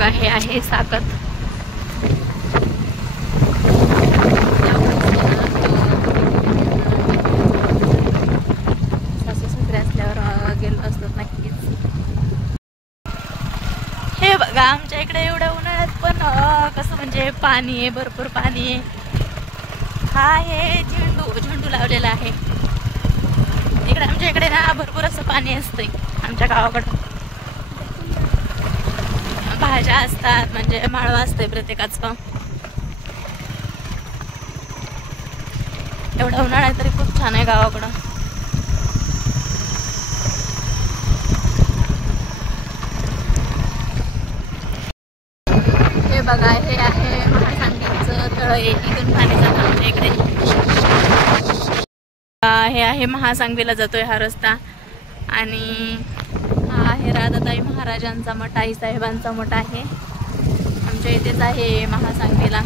बघा हे आहे साकत. सासू सासरे असल्यावर गेलो असतो नक्कीच. हे बघा आमच्या इकडे एवढ्या उन्हाळ्यात पण कसं म्हणजे पाणी आहे, भरपूर पाणी आहे. हा आहे झेंडू लावलेला आहे इकडे. आमच्या इकडे ना भरपूर असं पाणी असतंय आमच्या गावाकडं. भाज्या असतात म्हणजे माळवा असतंय प्रत्येकाचं. एवढा उन्हाळा तरी खूप छान आहे गावाकडं. हे बघा हे आहे महासांगवीचं तळ. इथून पाणी जातं आमच्या इकडे. हे आहे महासांगवीला जातोय हा रस्ता. आणि हा आहे राधाताई महाराजांचा मठ, आई साहेबांचा मठ आहे आमच्या इथेच आहे महासांगवीला.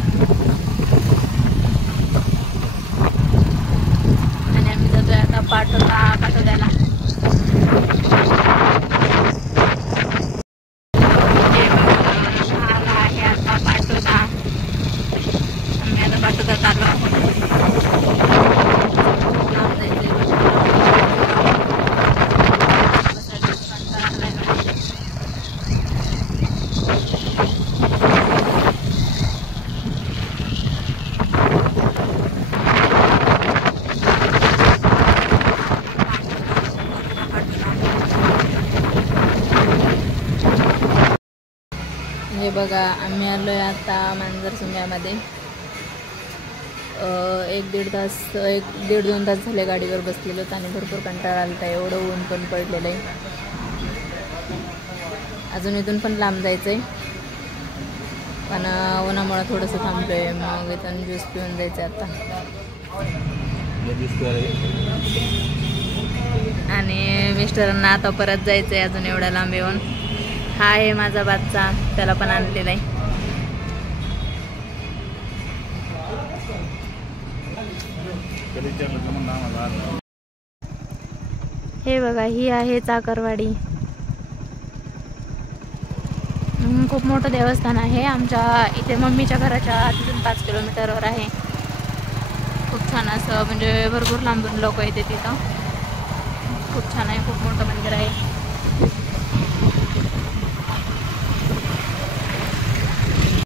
आणि आम्ही जातोय आता पाटोद्याला. आहे आता पाटोदा. आम्ही आता पाटोद्यात आलो. हे बघा आम्ही आलोय आता मांजरसुंग्यामध्ये. 1-1.5 तास झाले गाडीवर बसलेलो आणि भरपूर कंटाळा आलता. एवढं ऊन पण पडलेलं आहे. अजून इथून पण लांब जायचंय पण उन्हामुळे थोडंसं थांबलोय. मग इथून ज्यूस पिऊन जायचं आता. आणि मिस्टरांना आता परत जायचंय अजून एवढ्या लांब येऊन. हा आहे माझा बादचा, त्याला पण आणलेला आहे. हे बघा ही आहे चाकरवाडी. खूप मोठं देवस्थान आहे आमच्या इथे. मम्मीच्या घराच्या तिथून 5 किलोमीटरवर आहे. खूप छान असं म्हणजे भरपूर लांबून लोक येते तिथं. खूप छान आहे, खूप मोठं मंदिर आहे.